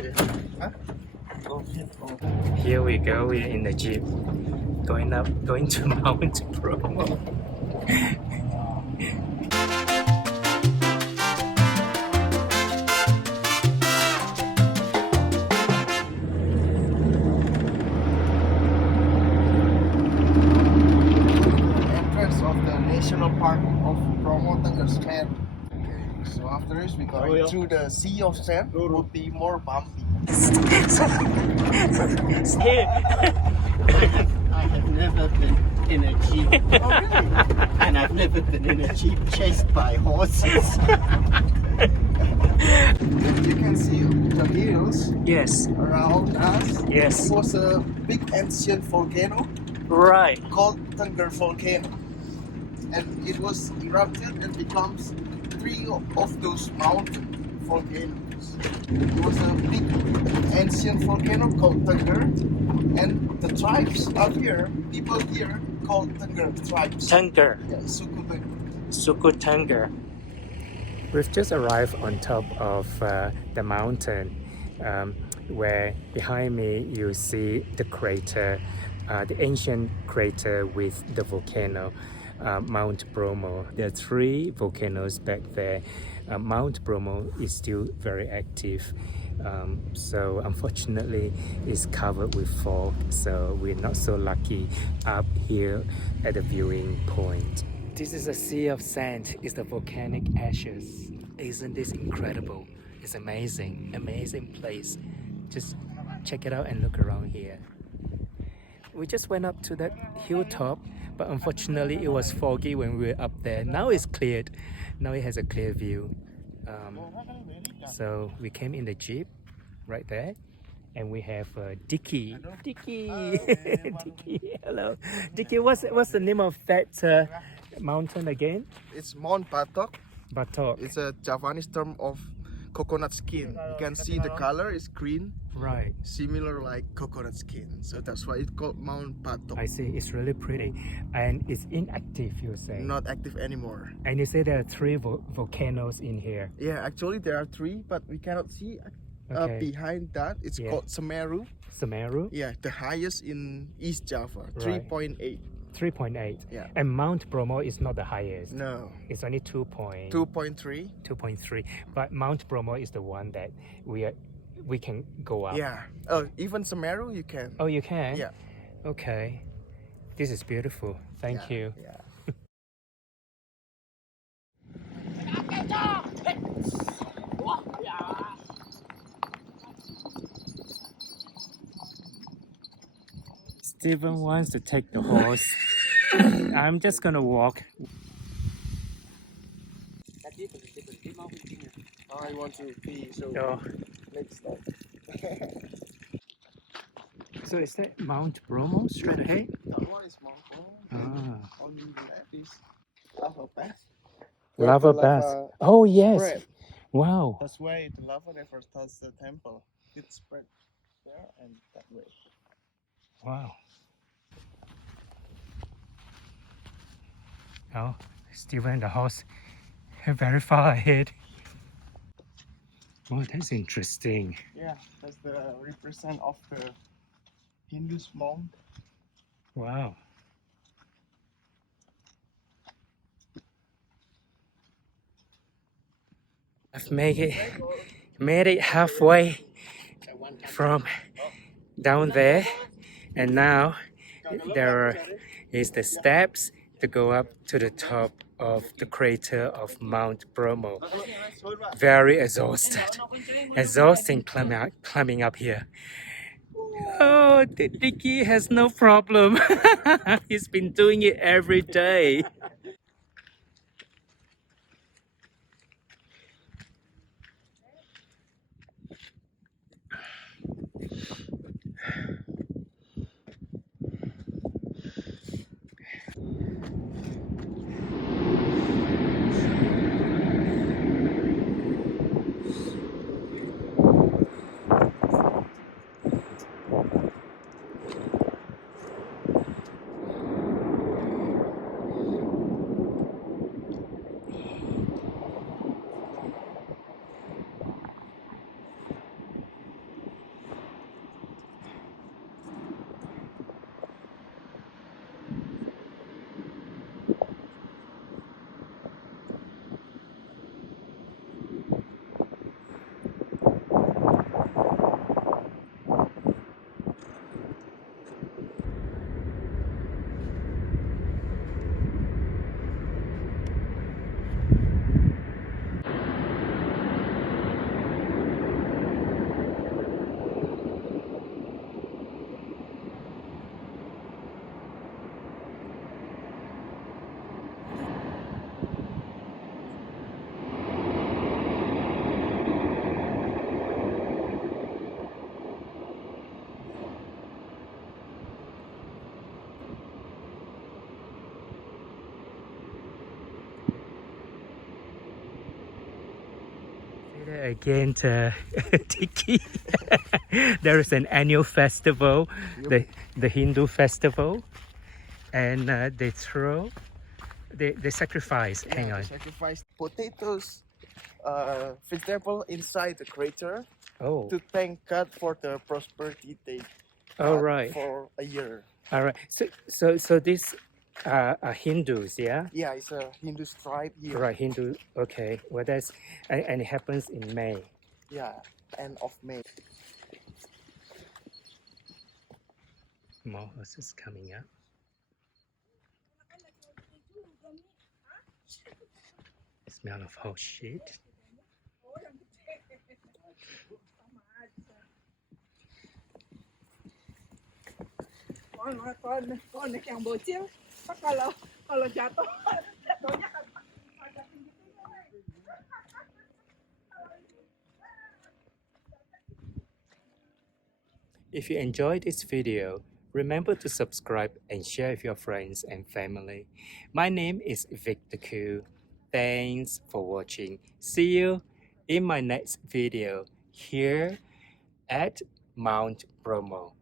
Huh? Here we go, we're in the jeep going to Mount Bromo. Entrance of the National Park of Bromo Tengger Sand. Okay, so after this we going through the Sea of Sand. Would be more bumpy. Stay. I have never been in a jeep. Oh really? And I've never been in a jeep chased by horses. You can see the hills Yes, around us. yes, It was a big ancient volcano right. called Tengger Volcano, and it was erupted and becomes three of those mountain volcanoes. It was a big ancient volcano called Tengger, and the tribes out here, people here called Tengger tribes. Tengger, Yeah, Suku Tengger. Suku Tengger. We've just arrived on top of the mountain, where behind me you see the crater, the ancient crater with the volcano, Mount Bromo. There are three volcanoes back there. Mount Bromo is still very active, so unfortunately it's covered with fog, so we're not so lucky up here at the viewing point. This is a sea of sand. It's the volcanic ashes. Isn't this incredible? It's amazing, amazing place. Just check it out and look around here. We just went up to that hilltop, but unfortunately it was foggy when we were up there. Now it's cleared. Now it has a clear view. So we came in the jeep right there, and we have Diki. Diki, Diki, hello, Diki. What's the name of that mountain again? It's Mount Batok. Batok. It's a Javanese term of coconut skin. You can see the color is green, Right. similar like coconut skin. So that's why it's called Mount Batok. I see. It's really pretty, and it's inactive. You say. Not active anymore. And you say there are three volcanoes in here. Yeah, actually there are three, but we cannot see. Okay. Behind that, it's Yeah. called Semeru. Semeru. Yeah, the highest in East Java, Right. 3.8. 3.8. Yeah. And Mount Bromo is not the highest. No, It's only 2.3. 2.3. 2.3. But Mount Bromo is the one that we can go up. Yeah. Even Semeru you can. Oh, you can? Yeah. Okay. This is beautiful. Thank you. Yeah. Steven wants to take the horse. I'm just gonna walk. I want to pee, so Oh. next stop. So is that Mount Bromo straight ahead? That one is Mount Bromo. Ah. On the left is lava bath. Lava bath. Oh yes. Spread. Wow. That's why the lava never touches the temple. It spread there and that way. Wow. Oh, Steven and the horse are very far ahead. Oh, that's interesting. Yeah, that's the represent of the Hindu's monk. Wow. I've made it halfway from down there, and now there is the steps to go up to the top of the crater of Mount Bromo. Very exhausting climbing up here. Oh, Diki has no problem. He's been doing it every day. Again to Diki. There is an annual festival, the Hindu festival, and they sacrifice. Yeah, Hang they on. sacrificed potatoes, vegetable inside the crater Oh, to thank God for the prosperity they all got right, for a year. all right. So these are Hindus, yeah? Yeah, it's a Hindu tribe here. Right, Hindu. Okay, well that's and it happens in May. Yeah, end of May. More horses coming up. Smell of whole shit. Con này càng bồ chiếu chắc kalau jatuh jatuhnya agak tinggi tinggi. If you enjoyed this video, remember to subscribe and share with your friends and family. My name is Victor Koo. Thanks for watching. See you in my next video here at Mount Bromo.